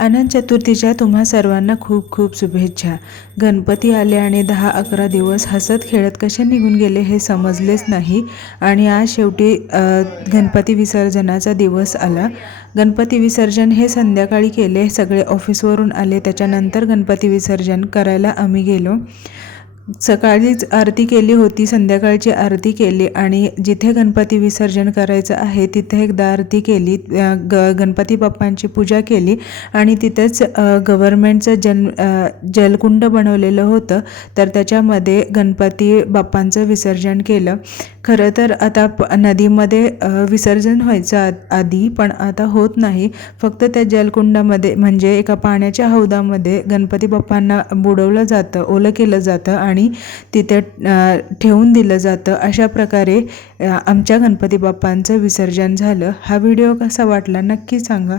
अनंत चतुर्थीच्या तुम्हा सर्वांना खूप खूप शुभेच्छा। गणपती आले आणि 10-11 दिवस हसत खेळत कसे निघून गेले हे समजलेच नाही आणि आज शेवटी गणपती विसर्जनाचा दिवस आला। गणपती विसर्जन हे संध्याकाळी केले, सगळे ऑफिसवरून आले, त्याच्यानंतर गणपती विसर्जन करायला आम्ही गेलो। सकाळीच आरती केली होती, संध्याकाळची आरती केली आणि जिथे गणपती विसर्जन करायचं आहे तिथे एकदा आरती केली, गणपती बाप्पांची पूजा केली आणि तिथेच गव्हर्मेंटचं जलकुंड बनवलेलं होतं, तर त्याच्यामध्ये गणपती बाप्पांचं विसर्जन केलं। खरं तर आता नदीमध्ये विसर्जन व्हायचं आधी, पण आता होत नाही, फक्त त्या जलकुंडामध्ये म्हणजे एका पाण्याच्या हौदामध्ये गणपती बाप्पांना बुडवलं जातं, ओलं केलं जातं आणि तिथे ठेवून दिलं जातं। अशा प्रकारे आमच्या गणपती बाप्पांचं विसर्जन झालं। हा व्हिडिओ कसा वाटला नक्की सांगा।